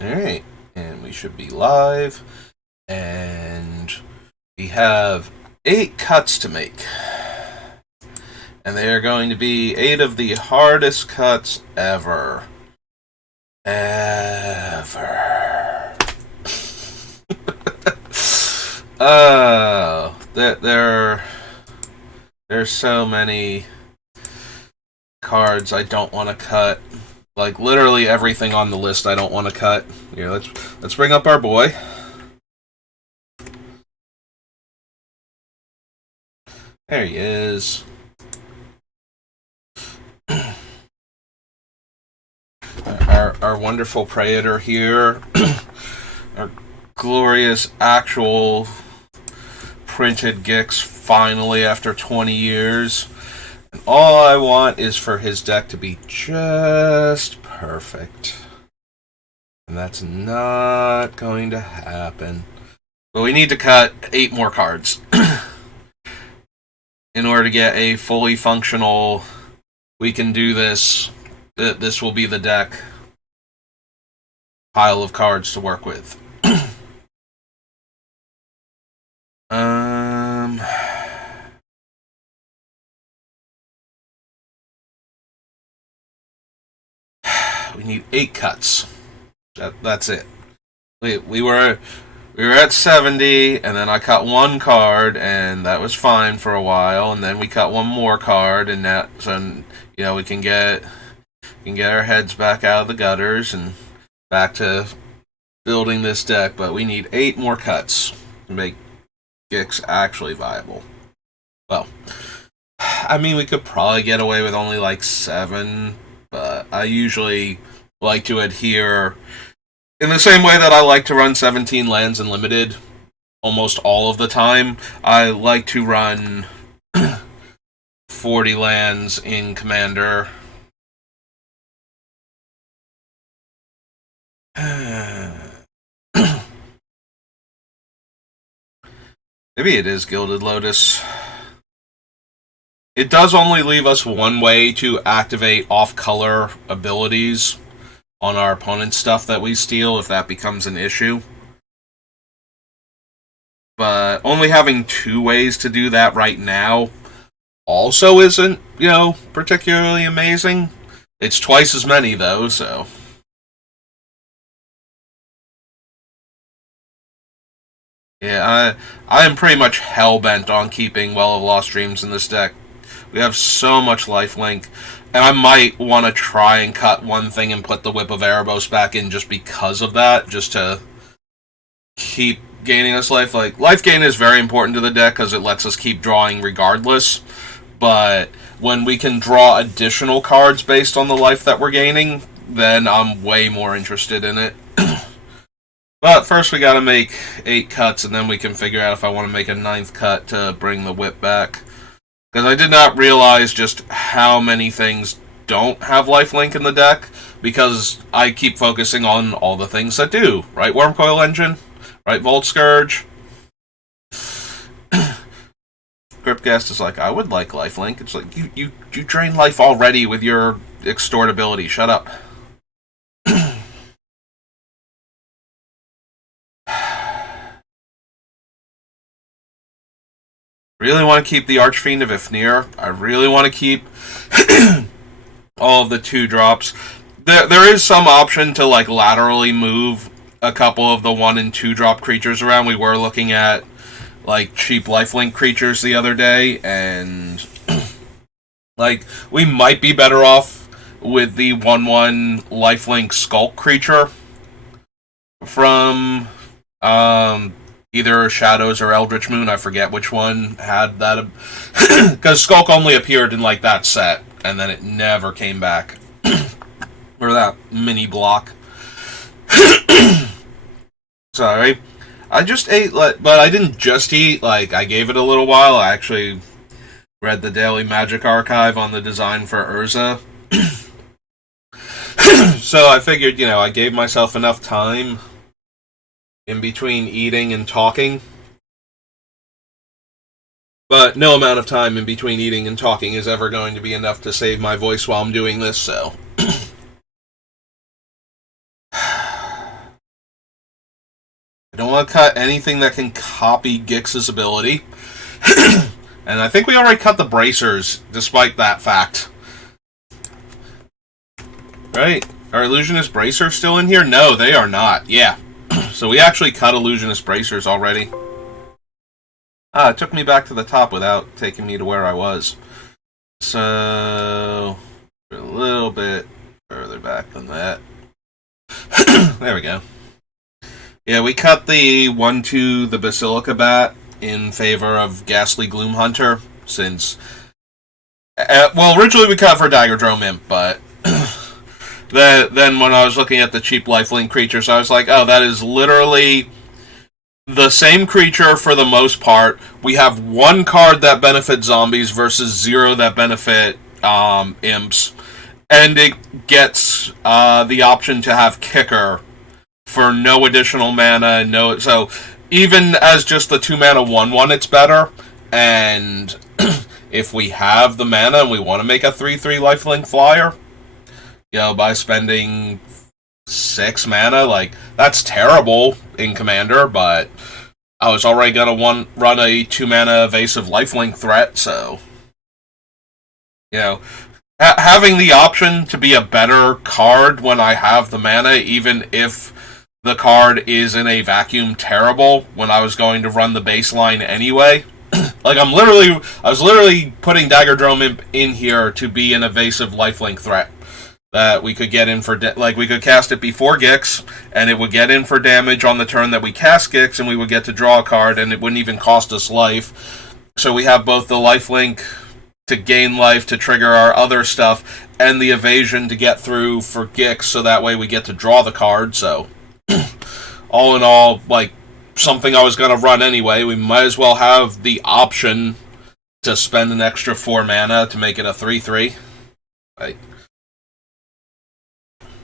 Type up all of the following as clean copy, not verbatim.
Alright, and we should be live. And we have 8 cuts to make. And they are going to be 8 of the hardest cuts ever. Ever. There's so many cards I don't want to cut. Like, literally everything on the list I don't want to cut. Here, let's bring up our boy. There he is. Our wonderful Praetor here. Our glorious actual printed Gix finally after 20 years. And all I want is for his deck to be just perfect. And that's not going to happen. But we need to cut 8 more cards. In order to get a fully functional, we can do this, this will be the deck pile of cards to work with. We need 8 cuts. That's it. We were at 70, and then I cut 1 card, and that was fine for a while. And then we cut 1 more card, and that, so we can get our heads back out of the gutters and back to building this deck. But we need 8 more cuts to make Gix actually viable. Well, I mean, we could probably get away with only like 7, but I usually like to adhere in the same way that I like to run 17 lands in Limited almost all of the time. I like to run 40 lands in Commander. Maybe it is Gilded Lotus. It does only leave us one way to activate off-color abilities on our opponent's stuff that we steal, if that becomes an issue. But only having 2 ways to do that right now also isn't, particularly amazing. It's twice as many, though, so... Yeah, I am pretty much hell-bent on keeping Well of Lost Dreams in this deck. We have so much lifelink, and I might want to try and cut 1 thing and put the Whip of Erebos back in just because of that, just to keep gaining us life. Like, life gain is very important to the deck because it lets us keep drawing regardless, but when we can draw additional cards based on the life that we're gaining, then I'm way more interested in it. But first we gotta make 8 cuts, and then we can figure out if I want to make a 9th cut to bring the whip back. Because I did not realize just how many things don't have lifelink in the deck, because I keep focusing on all the things that do. Right, Wormcoil Engine? Right, Volt Scourge? Gripghast is like, I would like lifelink. It's like, you drain life already with your extort ability. Shut up. Really want to keep the Archfiend of Ifnir. I really want to keep all of the 2-drops. There is some option to like laterally move a couple of the 1 and 2-drop creatures around. We were looking at like cheap lifelink creatures the other day, and like we might be better off with the 1/1 lifelink Skulk creature from either Shadows or Eldritch Moon. I forget which one had that. Because Skulk only appeared in like that set, and then it never came back. Or that mini block. Sorry. I just ate, but I didn't just eat. Like, I gave it a little while. I actually read the Daily Magic Archive on the design for Urza. So I figured, I gave myself enough time in between eating and talking. But no amount of time in between eating and talking is ever going to be enough to save my voice while I'm doing this, so... I don't want to cut anything that can copy Gix's ability. And I think we already cut the bracers, despite that fact. Right? Are Illusionist bracers still in here? No, they are not. Yeah. So we actually cut Illusionist bracers already. Ah, it took me back to the top without taking me to where I was. So, a little bit further back than that. There we go. Yeah, we cut the 1-2, the Basilica Bat, in favor of Ghastly Gloomhunter, since... well, originally we cut for Daggerdrome Imp, but... then when I was looking at the cheap lifelink creatures, I was like, oh, that is literally the same creature for the most part. We have one card that benefits zombies versus 0 that benefit imps. And it gets the option to have Kicker for no additional mana. So even as just the 2 mana 1/1, it's better. And if we have the mana and we want to make a 3/3 lifelink flyer, by spending 6 mana, like, that's terrible in Commander, but I was already going to run a 2 mana evasive lifelink threat, so, having the option to be a better card when I have the mana, even if the card is in a vacuum terrible, when I was going to run the baseline anyway. Like, I was literally putting Daggerdrome Imp in here to be an evasive lifelink threat. That we could get in for, we could cast it before Gix, and it would get in for damage on the turn that we cast Gix, and we would get to draw a card, and it wouldn't even cost us life. So we have both the lifelink to gain life to trigger our other stuff, and the evasion to get through for Gix, so that way we get to draw the card. So, all in all, like, something I was going to run anyway, we might as well have the option to spend an extra 4 mana to make it a 3/3. Right.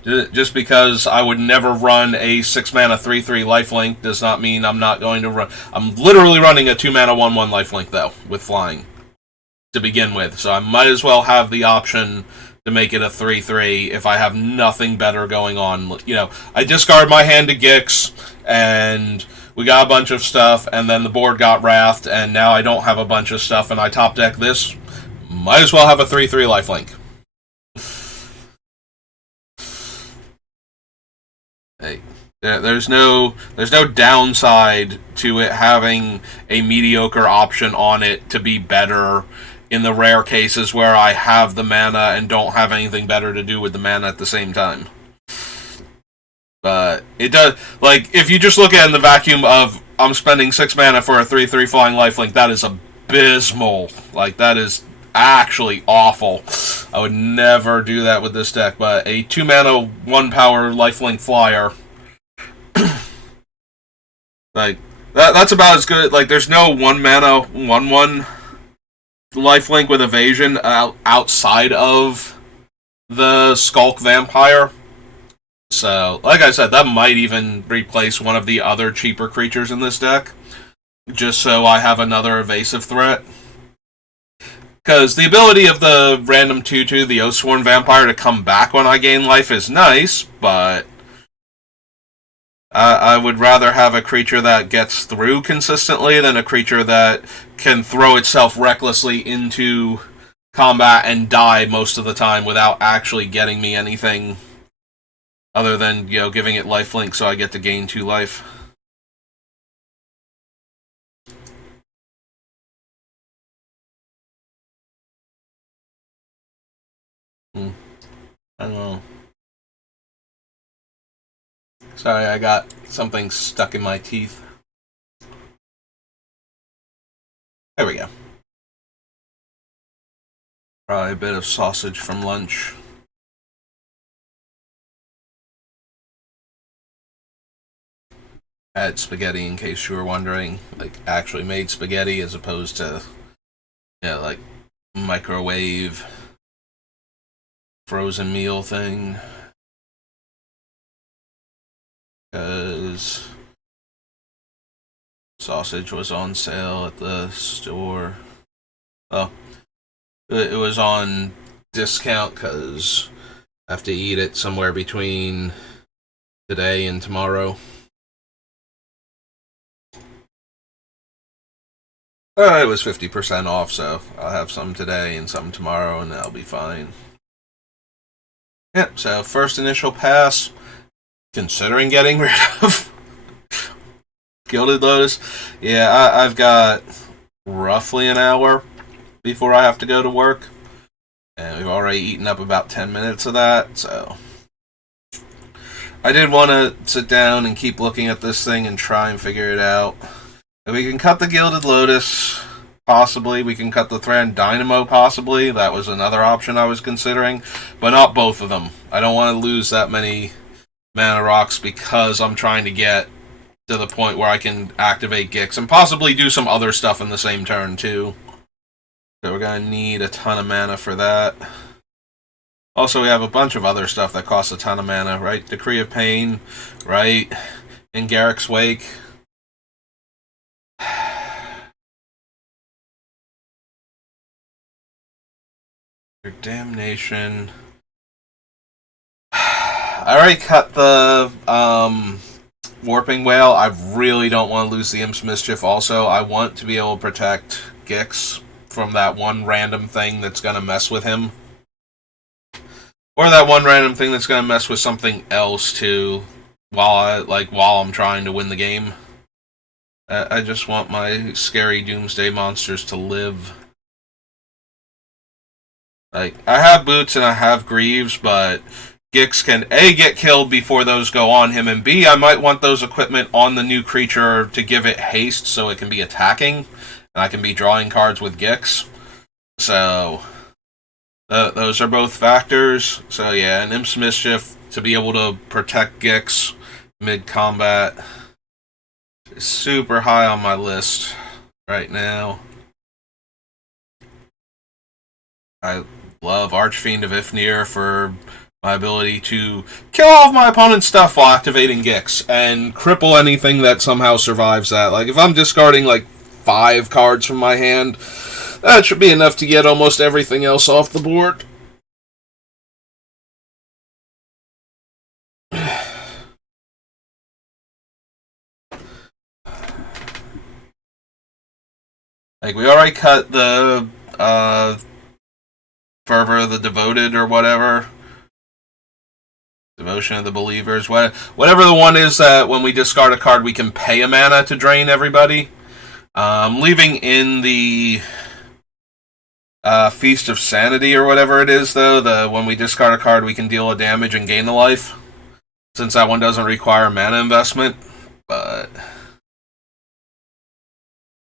Just because I would never run a 6 mana 3/3 lifelink does not mean I'm not going to run. I'm literally running a 2 mana 1/1 lifelink, though, with flying to begin with. So I might as well have the option to make it a 3/3 if I have nothing better going on. I discard my hand to Gix, and we got a bunch of stuff, and then the board got wrathed, and now I don't have a bunch of stuff, and I top deck this. Might as well have a 3/3 lifelink. Hey, there's no downside to it having a mediocre option on it to be better in the rare cases where I have the mana and don't have anything better to do with the mana at the same time. But it does, like, if you just look at it in the vacuum of I'm spending 6 mana for a 3/3 flying lifelink, that is abysmal. Like, that is actually awful. I would never do that with this deck, but a 2 mana 1 power lifelink flyer, like, that's about as good. Like, there's no 1 mana 1/1 lifelink with evasion outside of the Skulk Vampire. So, like I said, that might even replace one of the other cheaper creatures in this deck, just so I have another evasive threat. Because the ability of the random 2/2, the Oathsworn Vampire, to come back when I gain life is nice, but I would rather have a creature that gets through consistently than a creature that can throw itself recklessly into combat and die most of the time without actually getting me anything other than, giving it lifelink so I get to gain 2 life. I don't know. Sorry, I got something stuck in my teeth. There we go. Probably a bit of sausage from lunch. I had spaghetti, in case you were wondering. Like, actually made spaghetti as opposed to, like, microwave frozen meal thing. Because sausage was on sale at the store. Oh, it was on discount because I have to eat it somewhere between today and tomorrow. It was 50% off, so I'll have some today and some tomorrow, and that'll be fine. Yep, so first initial pass, considering getting rid of Gilded Lotus. Yeah, I've got roughly an hour before I have to go to work, and we've already eaten up about 10 minutes of that, so I did want to sit down and keep looking at this thing and try and figure it out. If we can cut the Gilded Lotus, possibly. We can cut the Thran Dynamo, possibly. That was another option I was considering, but not both of them. I don't want to lose that many mana rocks because I'm trying to get to the point where I can activate Gix and possibly do some other stuff in the same turn, too. So we're going to need a ton of mana for that. Also, we have a bunch of other stuff that costs a ton of mana, right? Decree of Pain, right? In Garruk's Wake. Your Damnation. I already cut the Warping Whale. I really don't want to lose the Imp's Mischief also. I want to be able to protect Gix from that one random thing that's going to mess with him. Or that one random thing that's going to mess with something else too, while I'm trying to win the game. I just want my scary Doomsday monsters to live. Like, I have Boots and I have Greaves, but Gix can A, get killed before those go on him, and B, I might want those equipment on the new creature to give it haste so it can be attacking, and I can be drawing cards with Gix. So those are both factors. So yeah, an Imp's Mischief to be able to protect Gix mid-combat is super high on my list right now. I love Archfiend of Ifnir for my ability to kill all of my opponent's stuff while activating Gix and cripple anything that somehow survives that. Like, if I'm discarding, 5 cards from my hand, that should be enough to get almost everything else off the board. We already cut the Fervor of the Devoted or whatever. Devotion of the Believers. Whatever the one is that when we discard a card, we can pay a mana to drain everybody. Leaving in the Feast of Sanity or whatever it is, though. When we discard a card, we can deal a damage and gain a life. Since that one doesn't require mana investment. But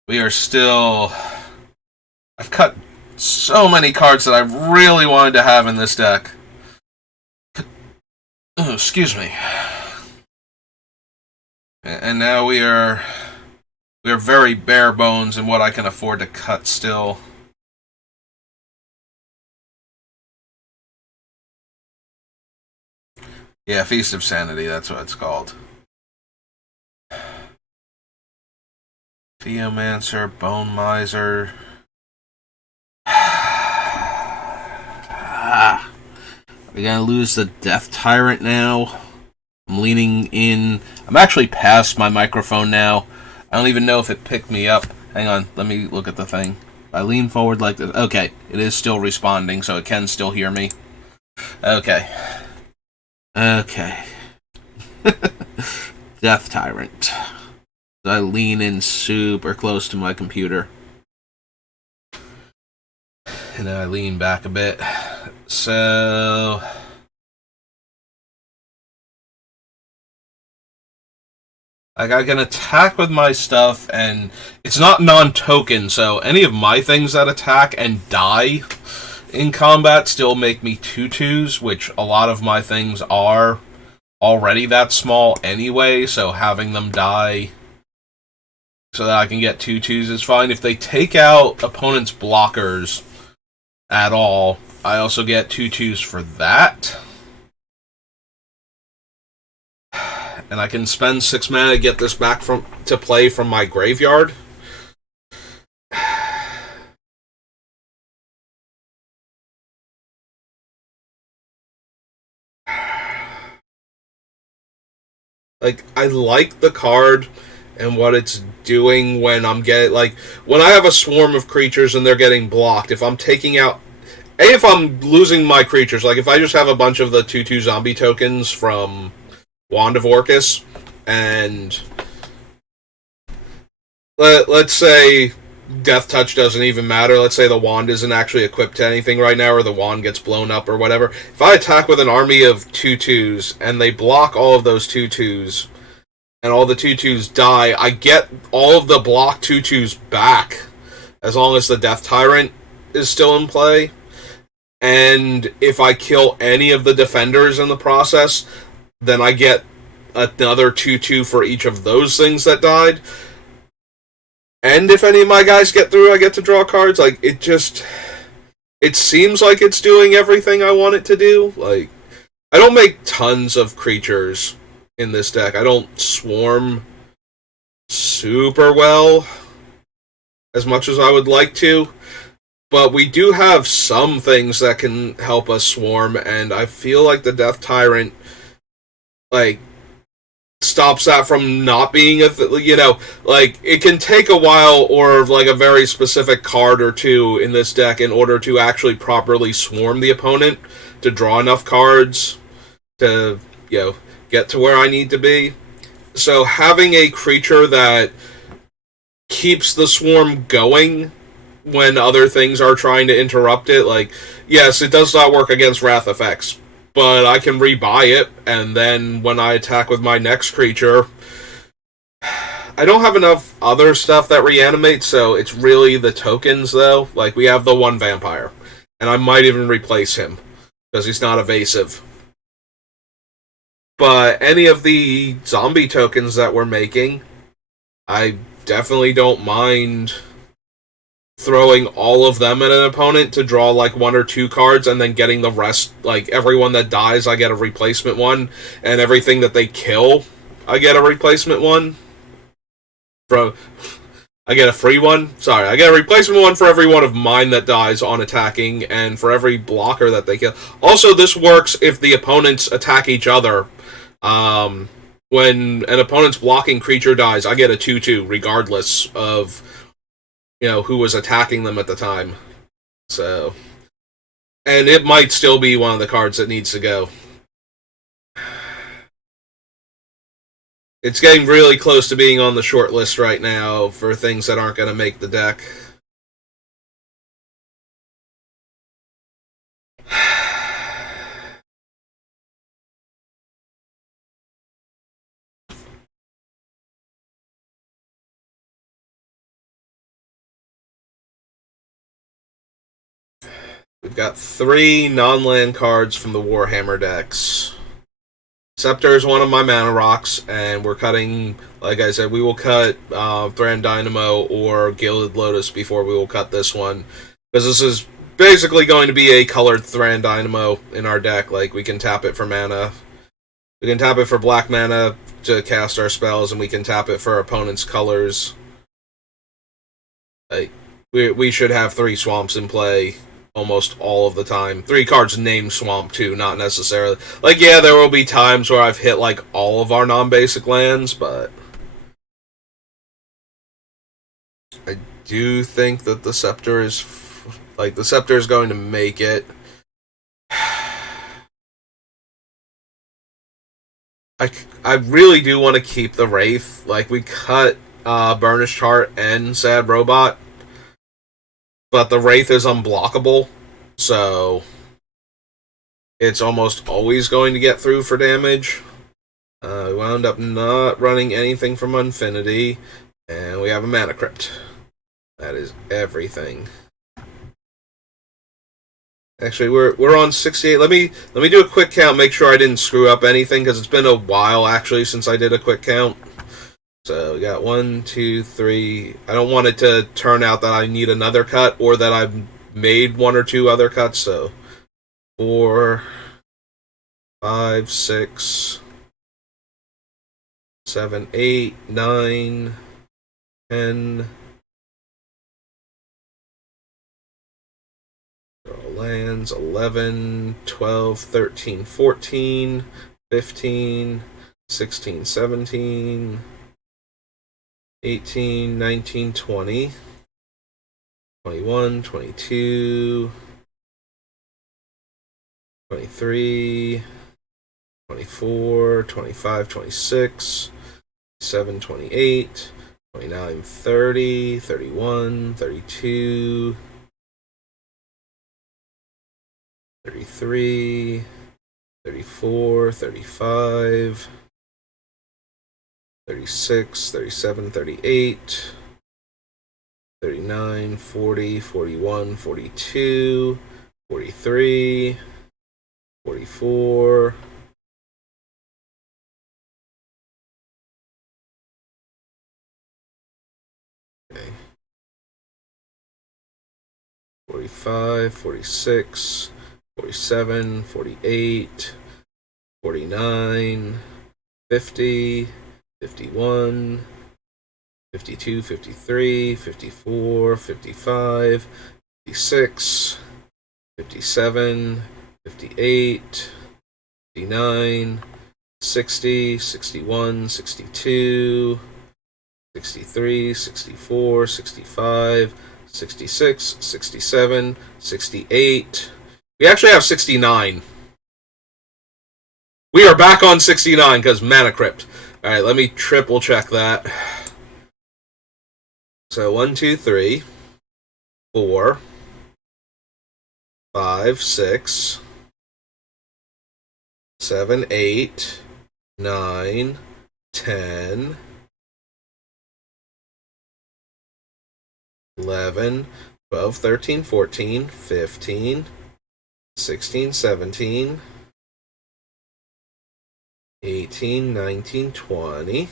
we are still... I've cut so many cards that I really wanted to have in this deck. Oh, excuse me. And now we are very bare bones in what I can afford to cut still. Yeah, Feast of Sanity, that's what it's called. Theomancer, Bone Miser. We're gonna lose the Death Tyrant now. I'm leaning in. I'm actually past my microphone now. I don't even know if it picked me up. Hang on, let me look at the thing. I lean forward like this. Okay, it is still responding, so it can still hear me. Okay. Death Tyrant. I lean in super close to my computer. And then I lean back a bit. So... I can attack with my stuff, and it's not non-token, so any of my things that attack and die in combat still make me 2/2s, which a lot of my things are already that small anyway, so having them die so that I can get 2/2s is fine. If they take out opponents' blockers at all, I also get 2/2s for that. And I can spend 6 mana to get this back to play from my graveyard. I like the card, and what it's doing when I'm getting, like, when I have a swarm of creatures and they're getting blocked, if I'm taking out, if I'm losing my creatures, like if I just have a bunch of the 2/2 zombie tokens from Wand of Orcus, and let's say Death Touch doesn't even matter. Let's say the wand isn't actually equipped to anything right now, or the wand gets blown up or whatever. If I attack with an army of 2/2s and they block all of those 2/2s, and all the 2/2s die, I get all of the block 2/2s back, as long as the Death Tyrant is still in play. And if I kill any of the defenders in the process, then I get another 2/2 for each of those things that died. And if any of my guys get through, I get to draw cards. Like, it seems like it's doing everything I want it to do. Like, I don't make tons of creatures in this deck. I don't swarm super well as much as I would like to. But we do have some things that can help us swarm, and I feel like the Death Tyrant, like, stops that from not being like, it can take a while, or like a very specific card or two in this deck in order to actually properly swarm the opponent to draw enough cards to, get to where I need to be. So having a creature that keeps the swarm going when other things are trying to interrupt it, like, yes, it does not work against Wrath effects, but I can rebuy it, and then when I attack with my next creature, I don't have enough other stuff that reanimates, so it's really the tokens, though. Like, we have the one vampire, and I might even replace him, because he's not evasive. But any of the zombie tokens that we're making, I definitely don't mind throwing all of them at an opponent to draw like one or two cards, and then getting the rest, like everyone that dies I get a replacement one, and everything that they kill I get a replacement one. I get a free one. Sorry, I get a replacement one for every one of mine that dies on attacking, and for every blocker that they kill. Also, this works if the opponents attack each other. When an opponent's blocking creature dies, I get a 2/2 regardless of who was attacking them at the time. So, and it might still be one of the cards that needs to go. It's getting really close to being on the short list right now for things that aren't going to make the deck. We've got 3 non-land cards from the Warhammer decks. Scepter is one of my mana rocks, and we're cutting, like I said, we will cut Thran Dynamo or Gilded Lotus before we will cut this one, because this is basically going to be a colored Thran Dynamo in our deck. Like, we can tap it for mana. We can tap it for black mana to cast our spells, and we can tap it for opponent's colors. Like, we should have 3 swamps in play almost all of the time. 3 cards named Swamp, too, not necessarily. Like, yeah, there will be times where I've hit, like, all of our non-basic lands, but I do think that the Scepter is, the Scepter is going to make it. I really do want to keep the Wraith. Like, we cut Burnished Heart and Sad Robot, but the Wraith is unblockable, so it's almost always going to get through for damage. We wound up not running anything from Infinity, and we have a Mana Crypt. That is everything. Actually, we're on 68. Let me do a quick count, make sure I didn't screw up anything, because it's been a while actually since I did a quick count. So we got 1, 2, 3. I don't want it to turn out that I need another cut, or that I've made 1 or 2 other cuts. So 4, 5, 6, 7, 8, 9, 10. Lands 11, 12, 13, 14, 15, 16, 17. 18, 19, 20, 21, 22, 23, 24, 25, 26, 27, 28, 29, 30, 31, 32, 33, 34, 35, 36, 37, 38, 39, 40, 41, 42, 43, 44, 45, 46, 47, 48, 49, 50, 51, 52, 53, 54, 55, 56, 57, 58, 59, 60, 61, 62, 63, 64, 65, 66, 67, 68. We actually have 69. We are back on 69 because Mana Crypt. Alright, let me triple check that. So 1, 2, 3, 4, 5, 6, 7, 8, 9, 10, 11, 12, 13, 14, 15, 16, 17, 18, 19, 20,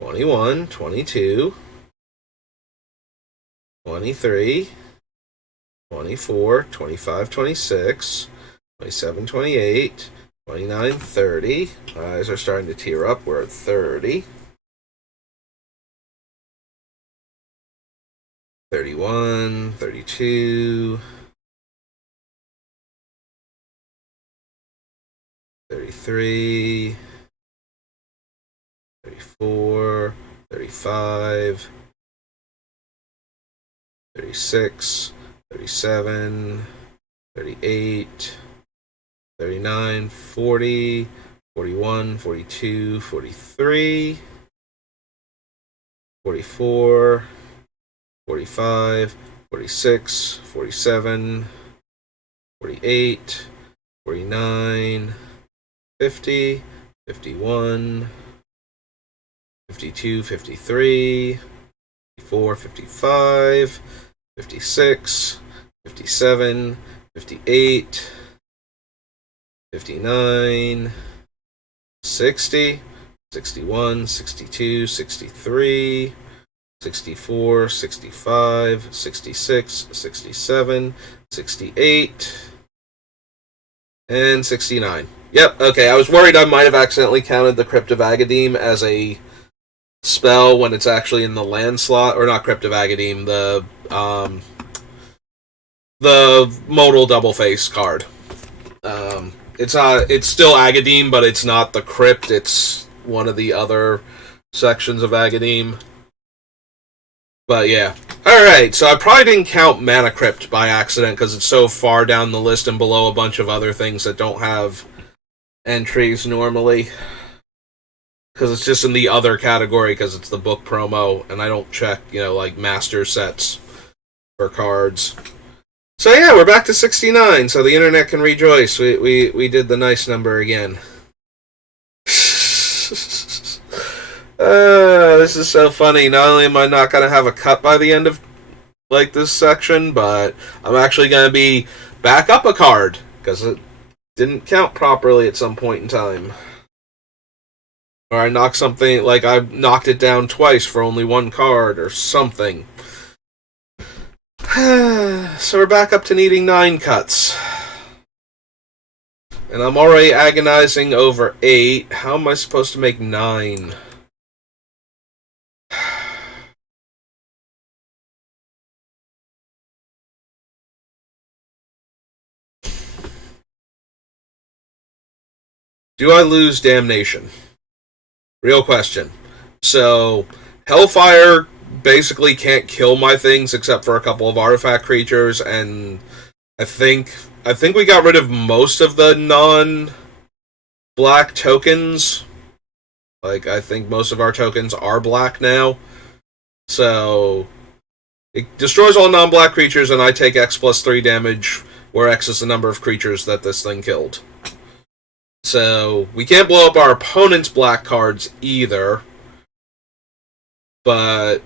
21, 22, 23, 24, 25, 26, 27, 28, 29, 30. My eyes are starting to tear up. We're at 30. 31, 32, 33, 34, 35, 36, 37, 38, 39, 40, 41, 42, 43, 44, 45, 46, 47, 48, 49, 50, 51, 52, 53, 54, 55, 56, 57, 58, 59, 60, 61, 62, 63, 64, 65, 66, 67, 68, and 69. Yep, okay, I was worried I might have accidentally counted the Crypt of Agadeem as a spell when it's actually in the land slot, or not Crypt of Agadeem, the modal double face card. It's still Agadeem, but it's not the Crypt, it's one of the other sections of Agadeem. But yeah. Alright, so I probably didn't count Mana Crypt by accident because it's so far down the list and below a bunch of other things that don't have entries normally. Because it's just in the other category because it's the book promo, and I don't check, like master sets for cards. So yeah, we're back to 69, so the internet can rejoice. We did the nice number again. This is so funny. Not only am I not going to have a cut by the end of this section, but I'm actually going to be back up a card because it didn't count properly at some point in time. Or I knocked something, I knocked it down twice for only one card or something. So we're back up to needing 9 cuts. And I'm already agonizing over 8. How am I supposed to make 9? Do I lose Damnation? Real question. So, Hellfire basically can't kill my things except for a couple of artifact creatures, and I think we got rid of most of the non-black tokens. Like, I think most of our tokens are black now. So it destroys all non-black creatures, and I take X+3 damage, where X is the number of creatures that this thing killed. So we can't blow up our opponent's black cards either. But,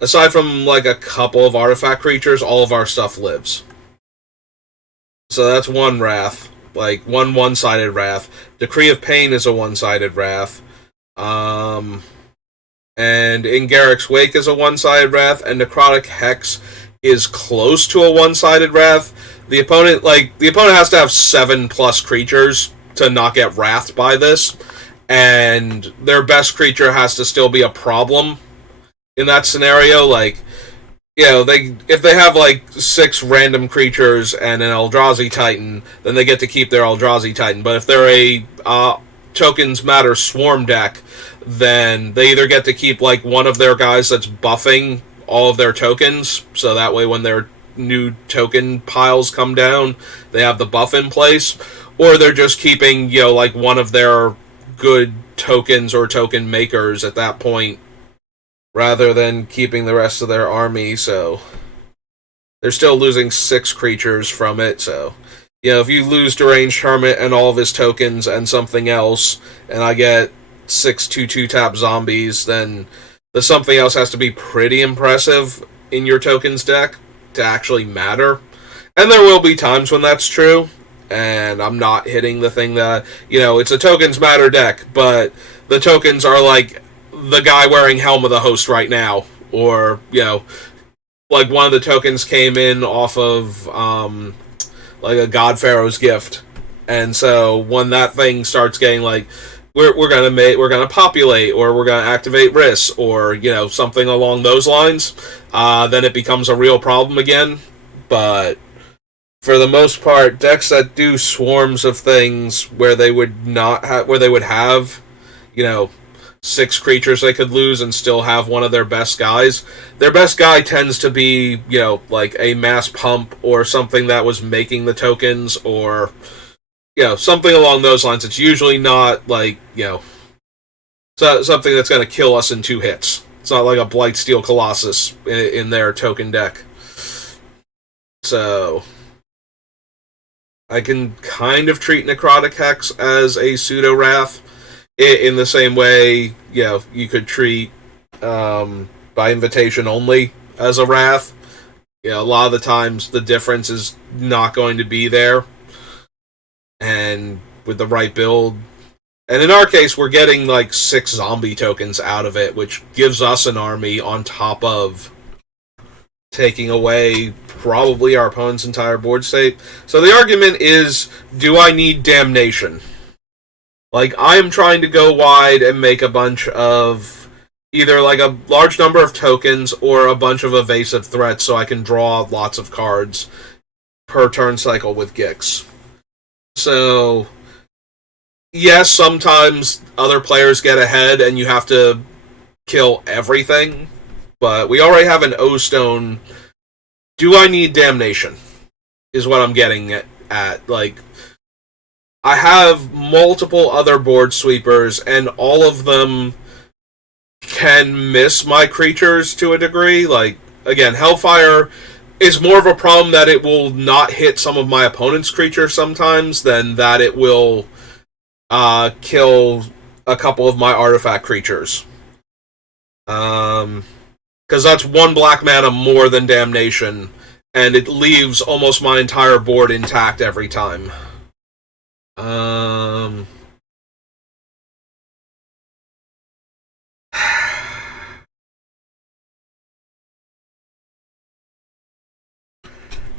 aside from like a couple of artifact creatures, all of our stuff lives. So that's one Wrath. Like, one-sided Wrath. Decree of Pain is a one-sided Wrath. And In Garruk's Wake is a one-sided Wrath, and Necrotic Hex is close to a one-sided Wrath. The opponent has to have 7+ creatures to not get wrathed by this, and their best creature has to still be a problem in that scenario. Like, if they have like 6 random creatures and an Eldrazi Titan, then they get to keep their Eldrazi Titan. But if they're a Tokens Matter Swarm deck, then they either get to keep like one of their guys that's buffing all of their tokens, so that way when their new token piles come down, they have the buff in place, or they're just keeping, like one of their good tokens or token makers at that point, rather than keeping the rest of their army. So they're still losing 6 creatures from it. So, if you lose Deranged Hermit and all of his tokens and something else, and I get 6 2/2 tap zombies, then the something else has to be pretty impressive in your tokens deck to actually matter. And there will be times when that's true, and I'm not hitting the thing that, it's a tokens matter deck, but the tokens are like the guy wearing Helm of the Host right now, or, like one of the tokens came in off of, like a God Pharaoh's Gift, and so when that thing starts getting like, we're gonna populate, or we're gonna activate Riss, or something along those lines, then it becomes a real problem again. But for the most part, decks that do swarms of things where they would have 6 creatures they could lose and still have one of their best guys. Their best guy tends to be like a mass pump, or something that was making the tokens, or something along those lines. It's usually not like, something that's going to kill us in 2 hits. It's not like a Blightsteel Colossus in their token deck. So I can kind of treat Necrotic Hex as a pseudo-Wrath in the same way, you could treat By Invitation Only as a Wrath. A lot of the times the difference is not going to be there. And with the right build, and in our case, we're getting like 6 zombie tokens out of it, which gives us an army on top of taking away probably our opponent's entire board state. So the argument is, do I need Damnation? Like, I am trying to go wide and make a bunch of either like a large number of tokens or a bunch of evasive threats, so I can draw lots of cards per turn cycle with Gix. So, yes, sometimes other players get ahead and you have to kill everything, but we already have an O-Stone. Do I need Damnation? Is what I'm getting at. Like, I have multiple other board sweepers, and all of them can miss my creatures to a degree. Like, again, Hellfire is more of a problem that it will not hit some of my opponent's creatures sometimes than that it will kill a couple of my artifact creatures. Because that's 1 black mana more than Damnation, and it leaves almost my entire board intact every time.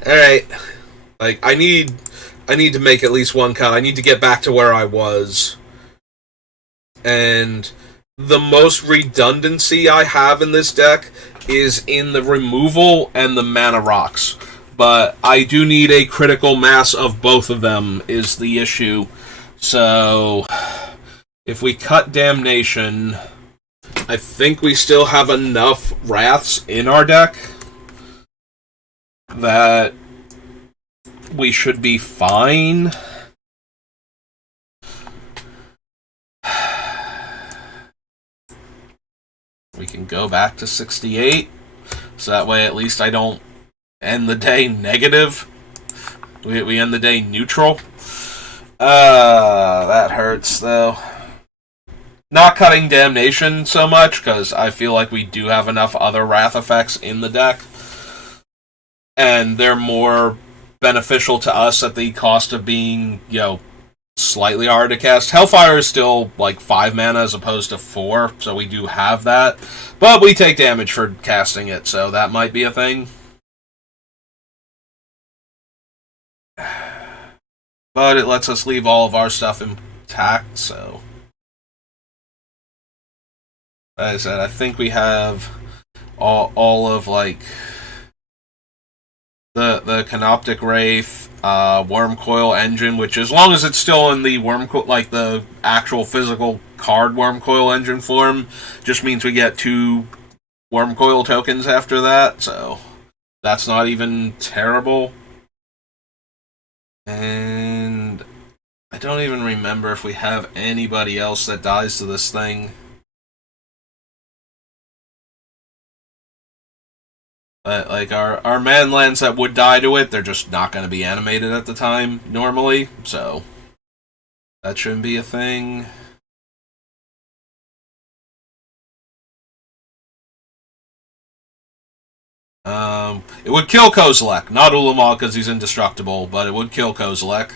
Alright. Like, I need to make at least one cut. I need to get back to where I was. And the most redundancy I have in this deck is in the removal and the mana rocks. But I do need a critical mass of both of them is the issue. So if we cut Damnation, I think we still have enough Wraths in our deck that we should be fine. We can go back to 68, so that way at least I don't end the day negative. We end the day neutral. That hurts, though. Not cutting Damnation so much, because I feel like we do have enough other Wrath effects in the deck. And they're more beneficial to us at the cost of being, slightly hard to cast. Hellfire is still like 5 mana as opposed to 4, so we do have that. But we take damage for casting it, so that might be a thing. But it lets us leave all of our stuff intact, so... As I said, I think we have all of, like... The Canoptic Wraith, Wormcoil Engine, which as long as it's still in the Wormcoil, like the actual physical card Wormcoil Engine form, just means we get 2 Wormcoil tokens after that, so that's not even terrible. And I don't even remember if we have anybody else that dies to this thing. But, like, our man lands that would die to it, they're just not going to be animated at the time, normally, so that shouldn't be a thing. It would kill Kozilek, not Ulamog because he's indestructible, but it would kill Kozilek.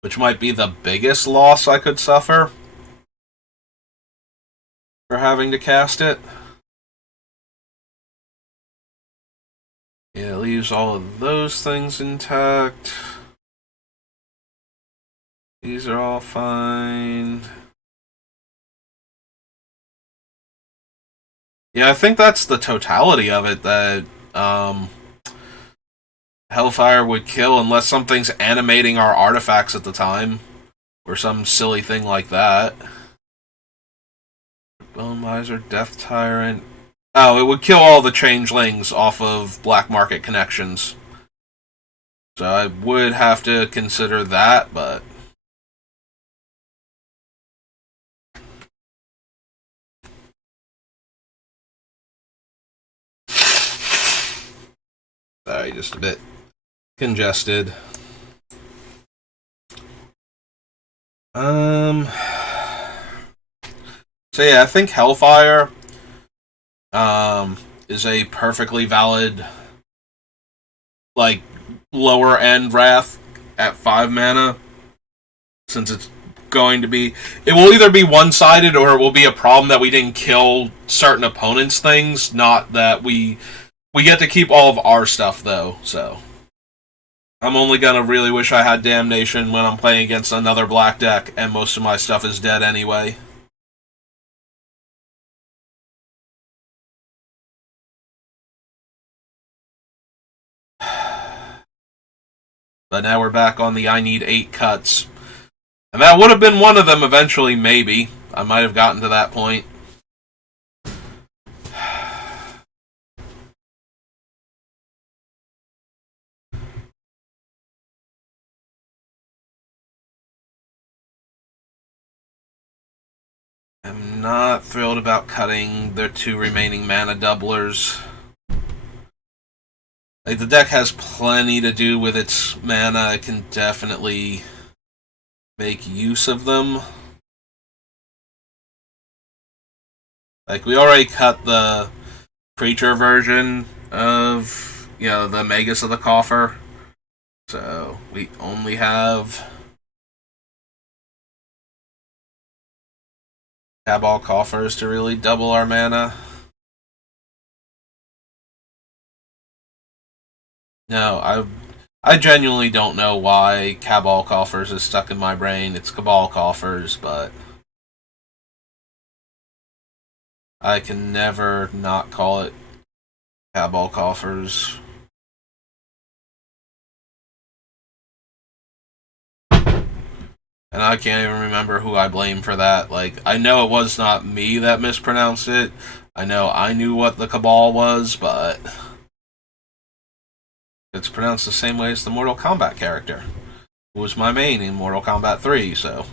Which might be the biggest loss I could suffer for having to cast it. Yeah, it leaves all of those things intact. These are all fine. Yeah, I think that's the totality of it, that Hellfire would kill unless something's animating our artifacts at the time, or some silly thing like that. Bone Miser, Death Tyrant. Oh, it would kill all the changelings off of Black Market Connections. So I would have to consider that, but... Sorry, just a bit congested. So yeah, I think Hellfire is a perfectly valid, like, lower end Wrath at 5 mana, since it's going to be... It will either be one-sided or it will be a problem that we didn't kill certain opponents' things, not that we get to keep all of our stuff, though, so... I'm only gonna really wish I had Damnation when I'm playing against another black deck, and most of my stuff is dead anyway. But now we're back on the I need 8 cuts. And that would have been one of them eventually, maybe. I might have gotten to that point. I'm not thrilled about cutting their 2 remaining mana doublers. Like, the deck has plenty to do with its mana. It can definitely make use of them. Like, we already cut the creature version of, the Magus of the Coffer. So, we only have Cabal Coffers to really double our mana. No, I genuinely don't know why Cabal Coffers is stuck in my brain. It's Cabal Coffers, but I can never not call it Cabal Coffers. And I can't even remember who I blame for that. Like, I know it was not me that mispronounced it. I know I knew what the Cabal was, but it's pronounced the same way as the Mortal Kombat character, who was my main in Mortal Kombat 3, so.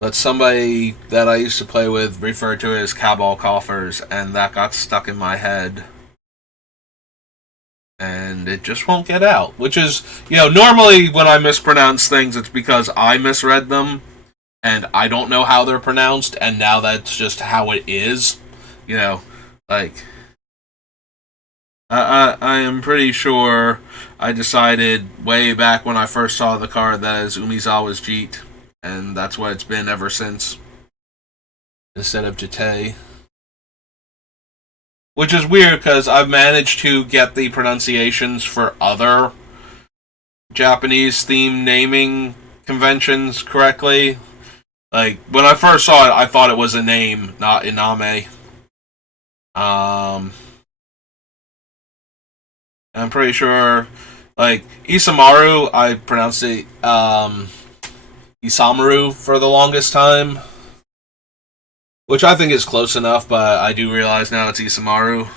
But somebody that I used to play with referred to it as Cabal Coffers, and that got stuck in my head. And it just won't get out. Which is, normally when I mispronounce things, it's because I misread them, and I don't know how they're pronounced, and now that's just how it is. Like, I am pretty sure I decided way back when I first saw the card that is Umizawa's Jeet, and that's what it's been ever since, instead of Jite. Which is weird, because I've managed to get the pronunciations for other Japanese theme naming conventions correctly. Like, when I first saw it, I thought it was a name, not Iname. I'm pretty sure, like, Isamaru, I pronounced it, Isamaru for the longest time. Which I think is close enough, but I do realize now it's Isamaru.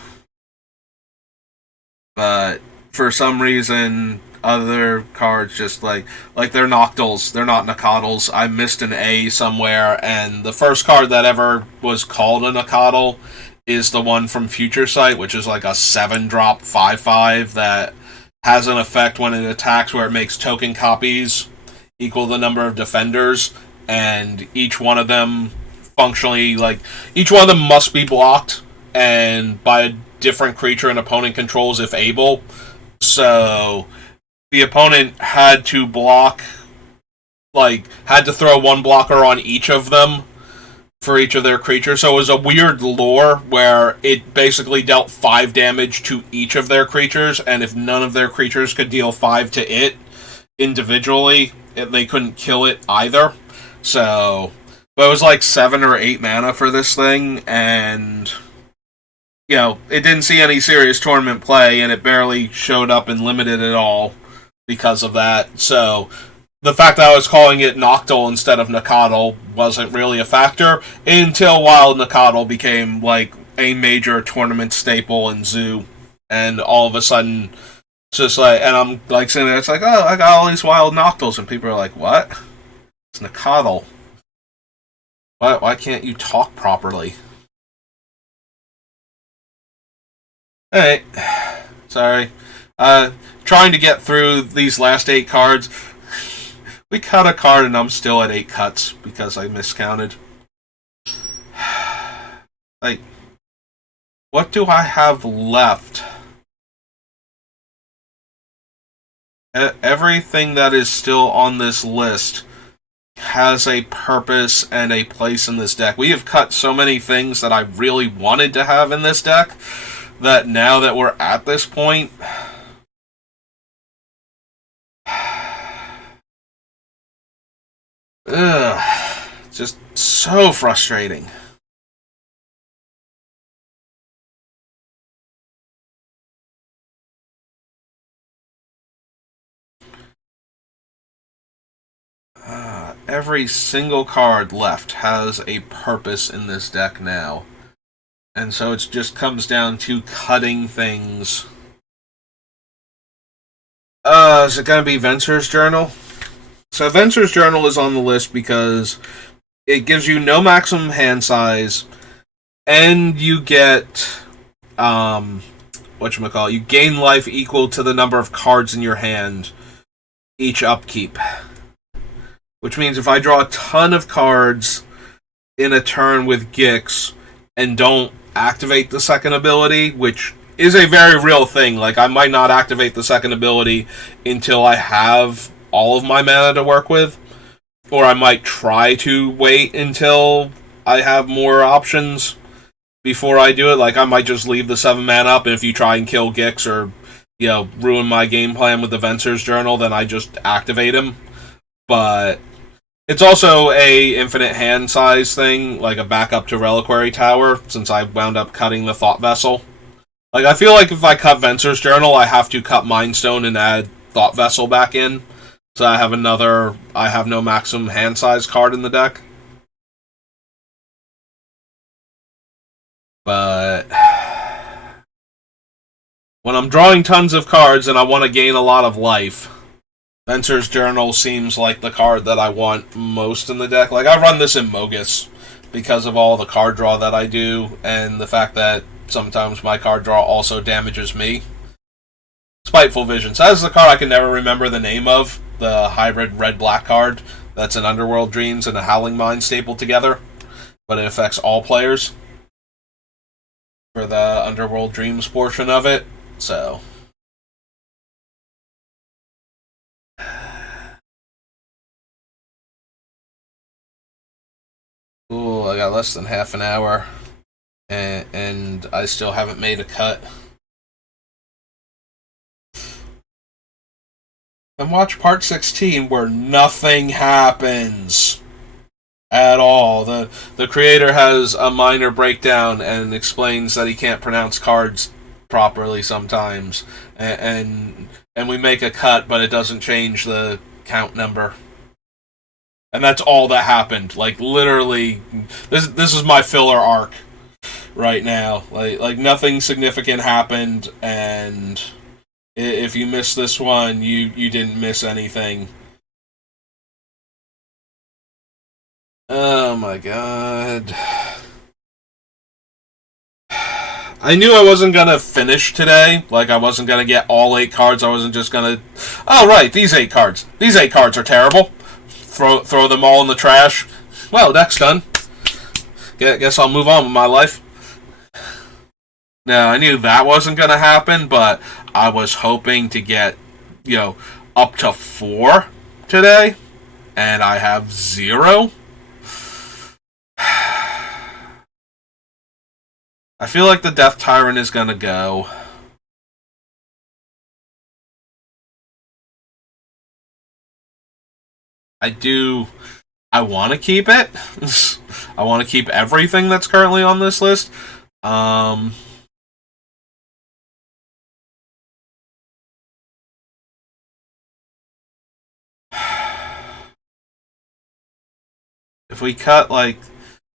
But for some reason, other cards just like they're Noctals, they're not Nakatals. I missed an A somewhere, and the first card that ever was called a Nakatal is the one from Future Sight, which is like a 7-drop 5/5 that has an effect when it attacks where it makes token copies equal the number of defenders, and each one of them functionally, like, each one of them must be blocked, and by a different creature an opponent controls if able. So the opponent had to block, like, had to throw one blocker on each of them for each of their creatures. So it was a weird lore where it basically dealt 5 damage to each of their creatures, and if none of their creatures could deal 5 to it individually, they couldn't kill it either. So, but it was like 7 or 8 mana for this thing, and it didn't see any serious tournament play, and it barely showed up in Limited at all because of that. So the fact that I was calling it Noctal instead of Nakatal wasn't really a factor until Wild Nakatal became like a major tournament staple in Zoo, and all of a sudden, just like, and I'm like sitting there, it's like, oh, I got all these Wild Noctals, and people are like, what? It's Nakatal. Why can't you talk properly? Alright. Sorry. Trying to get through these last 8 cards. We cut a card and I'm still at 8 cuts because I miscounted. Like, what do I have left? Everything that is still on this list has a purpose and a place in this deck. We have cut so many things that I really wanted to have in this deck that now that we're at this point, just so frustrating. Every single card left has a purpose in this deck now. And so it just comes down to cutting things. Is it going to be Venser's Journal? So Venser's Journal is on the list because it gives you no maximum hand size, and you get, whatchamacallit, you gain life equal to the number of cards in your hand each upkeep. Which means if I draw a ton of cards in a turn with Gix and don't activate the second ability, which is a very real thing, like I might not activate the second ability until I have all of my mana to work with, or I might try to wait until I have more options before I do it. Like I might just leave the 7 mana up, and if you try and kill Gix or ruin my game plan with the Venser's Journal, then I just activate him. But it's also a infinite hand size thing, like a backup to Reliquary Tower, since I wound up cutting the Thought Vessel Like, I feel like if I cut Venser's Journal, I have to cut Mind Stone and add Thought Vessel back in. So I have no maximum hand size card in the deck. But when I'm drawing tons of cards and I want to gain a lot of life, Venser's Journal seems like the card that I want most in the deck. Like, I run this in Mogus because of all the card draw that I do, and the fact that sometimes my card draw also damages me. Spiteful Visions. That is the card I can never remember the name of. The hybrid red-black card that's an Underworld Dreams and a Howling Mine stapled together. But it affects all players for the Underworld Dreams portion of it. So... ooh, I got less than half an hour. And I still haven't made a cut. And watch part 16 where nothing happens at all. The creator has a minor breakdown and explains that he can't pronounce cards properly sometimes. And we make a cut, but it doesn't change the count number. And that's all that happened. Like, literally, this is my filler arc right now. Like nothing significant happened, and if you missed this one, you didn't miss anything. Oh my god. I knew I wasn't gonna finish today. Like, I wasn't gonna get all 8 cards. I wasn't just gonna... oh, right, these 8 cards. These 8 cards are terrible. Throw them all in the trash. Well, deck's done. Guess I'll move on with my life. Now, I knew that wasn't going to happen, but I was hoping to get, up to 4 today, and I have 0. I feel like the Death Tyrant is going to go. I want to keep it. I want to keep everything that's currently on this list. If we cut,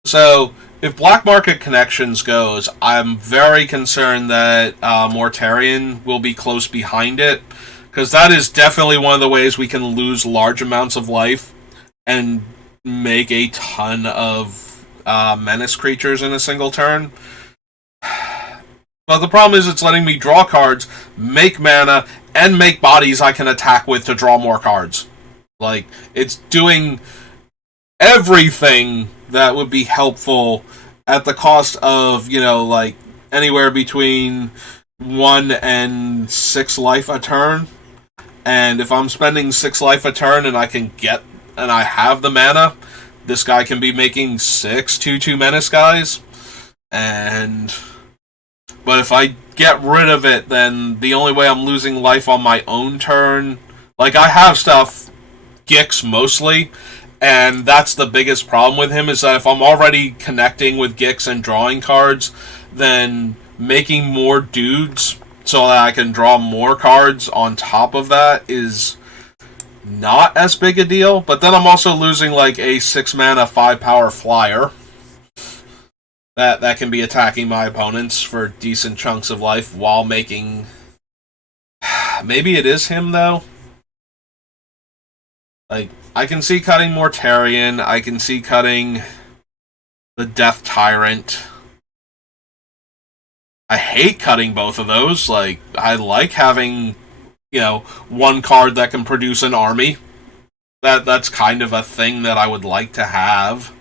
so if Black Market Connections goes, I'm very concerned that Mortarion will be close behind it, because that is definitely one of the ways we can lose large amounts of life and make a ton of menace creatures in a single turn. But the problem is it's letting me draw cards, make mana, and make bodies I can attack with to draw more cards. Like, it's doing everything that would be helpful at the cost of, anywhere between 1 and 6 life a turn. And if I'm spending 6 life a turn and I have the mana, this guy can be making 6 2/2 menace guys. But if I get rid of it, then the only way I'm losing life on my own turn... like, I have stuff, Gix mostly, and that's the biggest problem with him, is that if I'm already connecting with Gix and drawing cards, then making more dudes so that I can draw more cards on top of that is not as big a deal. But then I'm also losing, like, a 6-mana, 5-power flyer that can be attacking my opponents for decent chunks of life while making... maybe it is him, though? Like, I can see cutting Mortarion, I can see cutting the Death Tyrant. I hate cutting both of those. Like, I like having, one card that can produce an army. That's kind of a thing that I would like to have.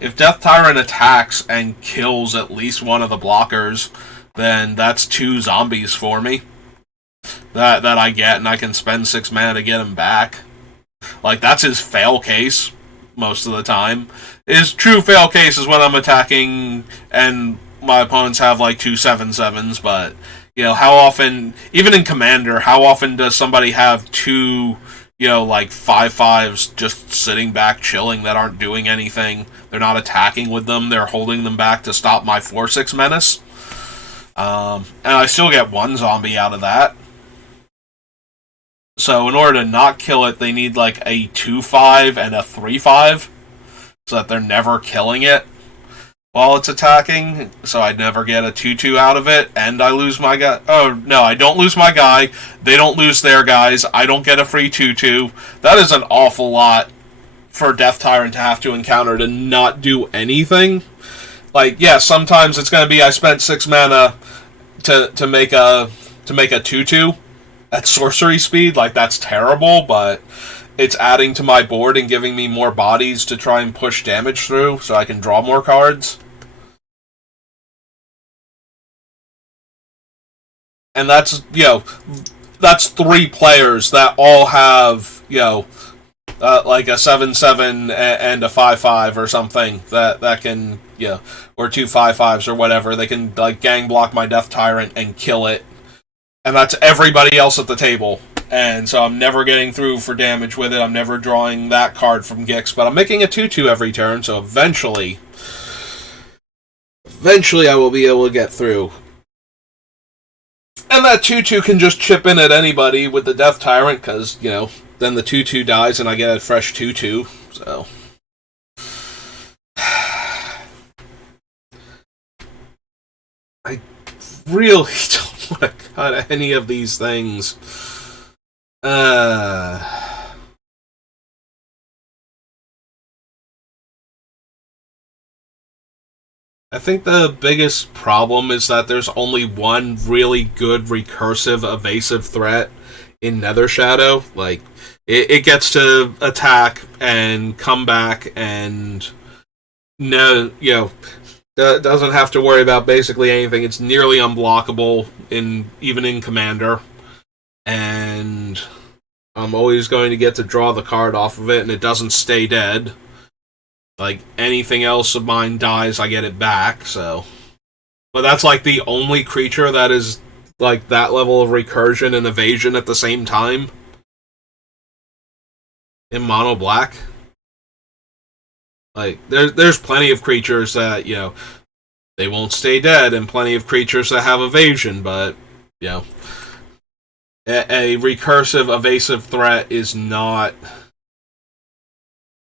If Death Tyrant attacks and kills at least one of the blockers, then that's 2 zombies for me. That I get, and I can spend 6 mana to get him back. Like, that's his fail case most of the time. His true fail case is when I'm attacking and my opponents have, like, 2 7/7s, but, how often, even in Commander, how often does somebody have 2 like 5/5s just sitting back chilling that aren't doing anything. They're not attacking with them. They're holding them back to stop my 4/6 menace. And I still get one zombie out of that. So in order to not kill it, they need like a 2/5 and a 3/5 so that they're never killing it while it's attacking. So I never get a 2/2 out of it, and I lose my guy. Oh, no, I don't lose my guy. They don't lose their guys. I don't get a free 2/2. That is an awful lot for Death Tyrant to have to encounter to not do anything. Like, yeah, sometimes it's going to be I spent 6 mana to make a 2/2 at sorcery speed. Like, that's terrible, but it's adding to my board and giving me more bodies to try and push damage through so I can draw more cards. And that's, that's 3 players that all have, like a 7/7 and a 5/5 or something that can, or 2 5/5s or whatever. They can like gang block my Death Tyrant and kill it, and that's everybody else at the table. And so I'm never getting through for damage with it. I'm never drawing that card from Gix, but I'm making a 2/2 every turn. So eventually I will be able to get through. And that 2/2 can just chip in at anybody with the Death Tyrant, because, then the 2/2 dies and I get a fresh 2/2. So. I really don't want to cut any of these things. I think the biggest problem is that there's only one really good recursive evasive threat in Nether Shadow. Like, it gets to attack and come back and doesn't have to worry about basically anything. It's nearly unblockable even in Commander. And I'm always going to get to draw the card off of it, and it doesn't stay dead. Like, anything else of mine dies, I get it back, so. But that's like the only creature that is like that level of recursion and evasion at the same time in mono black. Like, there's plenty of creatures that, they won't stay dead, and plenty of creatures that have evasion, but, a recursive evasive threat is not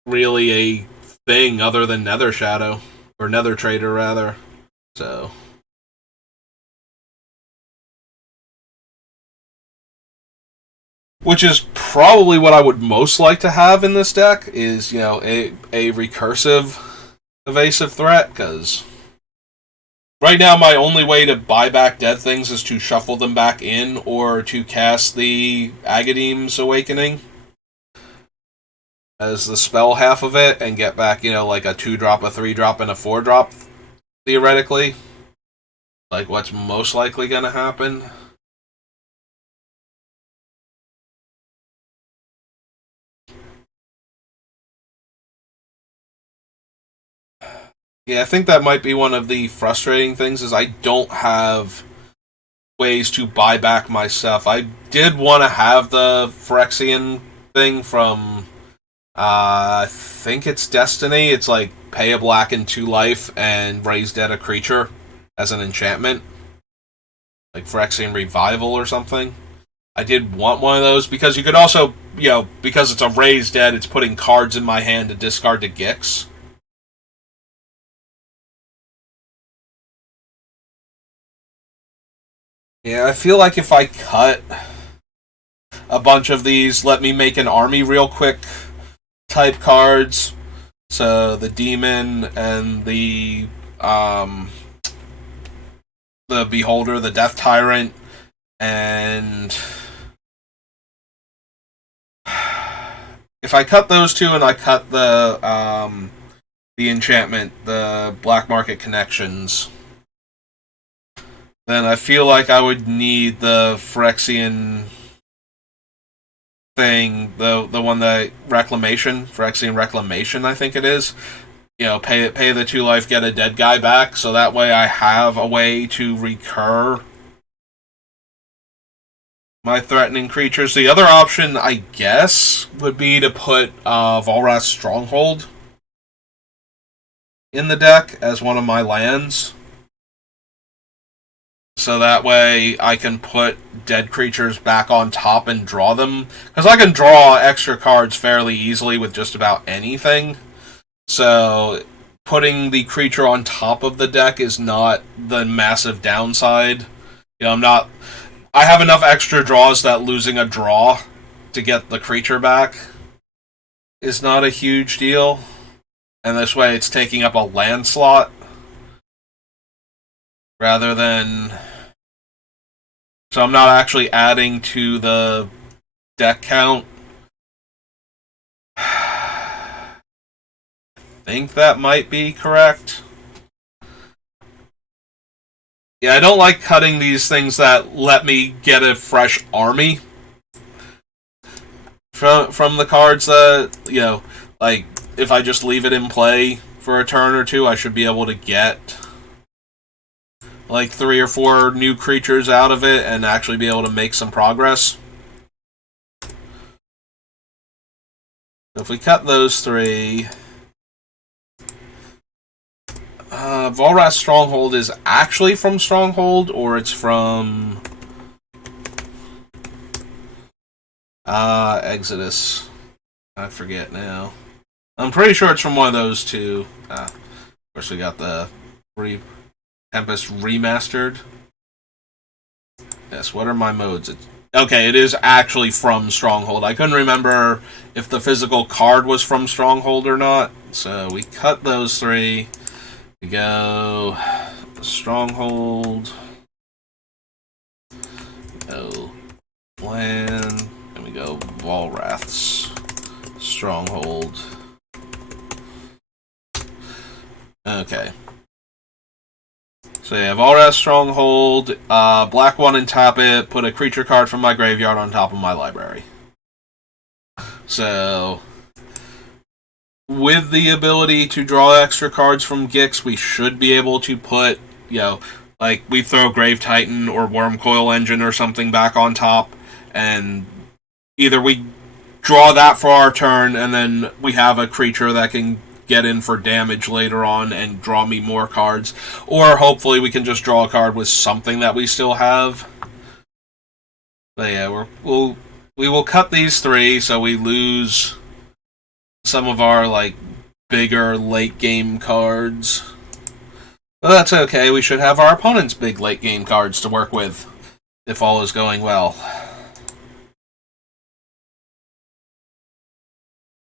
really a thing other than Nether Shadow, or Nether Trader rather. So, which is probably what I would most like to have in this deck is, a recursive evasive threat, because right now my only way to buy back dead things is to shuffle them back in or to cast the Agadeem's Awakening as the spell half of it and get back, like a 2-drop, a 3-drop, and a 4-drop, theoretically. Like, what's most likely gonna happen. Yeah, I think that might be one of the frustrating things is I don't have ways to buy back my stuff. I did want to have the Phyrexian thing from I think it's Destiny. It's like pay a black and 2 life and raise dead a creature as an enchantment. Like Phyrexian Revival or something. I did want one of those because you could also, because it's a raise dead, it's putting cards in my hand to discard to Gix. Yeah, I feel like if I cut a bunch of these, let me make an army real quick type cards. So the demon and the beholder, the death tyrant, and if I cut those two and I cut the enchantment, the black market connections, then I feel like I would need the Phyrexian thing, the one that Phyrexian Reclamation, I think it is. Pay the 2 life, get a dead guy back, so that way I have a way to recur my threatening creatures. The other option, I guess, would be to put Volrath's Stronghold in the deck as one of my lands. So that way I can put dead creatures back on top and draw them. Because I can draw extra cards fairly easily with just about anything. So putting the creature on top of the deck is not the massive downside. I have enough extra draws that losing a draw to get the creature back is not a huge deal. And this way it's taking up a land slot rather than... So I'm not actually adding to the deck count. I think that might be correct. Yeah, I don't like cutting these things that let me get a fresh army from the cards that, like, if I just leave it in play for a turn or two, I should be able to get like 3 or 4 new creatures out of it and actually be able to make some progress. If we cut those 3, Volrath's Stronghold is actually from Stronghold, or it's from Exodus. I forget now. I'm pretty sure it's from one of those two. Of course, we got the Tempest Remastered. Yes, what are my modes? Okay, it is actually from Stronghold. I couldn't remember if the physical card was from Stronghold or not. So we cut those 3. We go Stronghold. Go land. And we go Volrath's Stronghold. Okay. So you have Volrath's Stronghold, black 1 and tap it, put a creature card from my graveyard on top of my library. So, with the ability to draw extra cards from Gix, we should be able to put, like, we throw Grave Titan or Wormcoil Engine or something back on top, and either we draw that for our turn, and then we have a creature that can get in for damage later on and draw me more cards, or hopefully we can just draw a card with something that we still have. But yeah, we will cut these 3 so we lose some of our like bigger late game cards. But that's okay. We should have our opponent's big late game cards to work with if all is going well.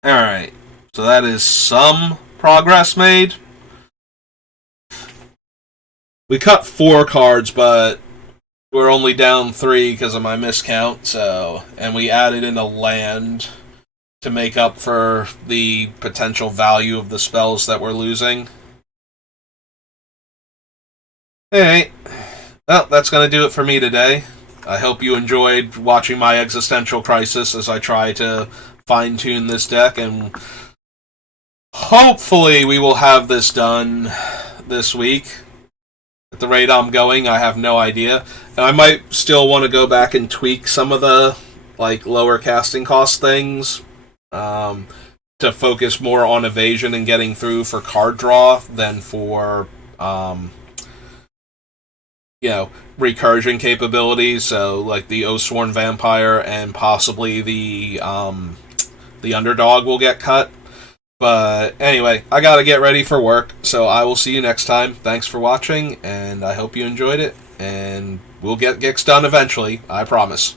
All right. So that is some progress made. We cut 4 cards, but we're only down 3 because of my miscount. And we added in a land to make up for the potential value of the spells that we're losing. Alright. Well, that's going to do it for me today. I hope you enjoyed watching my existential crisis as I try to fine-tune this deck, and hopefully we will have this done this week. At the rate I'm going, I have no idea. And I might still want to go back and tweak some of the like lower casting cost things to focus more on evasion and getting through for card draw than for recursion capabilities. So like the Oathsworn Vampire and possibly the Underdog will get cut. But anyway, I gotta get ready for work, so I will see you next time. Thanks for watching, and I hope you enjoyed it, and we'll get Gix done eventually, I promise.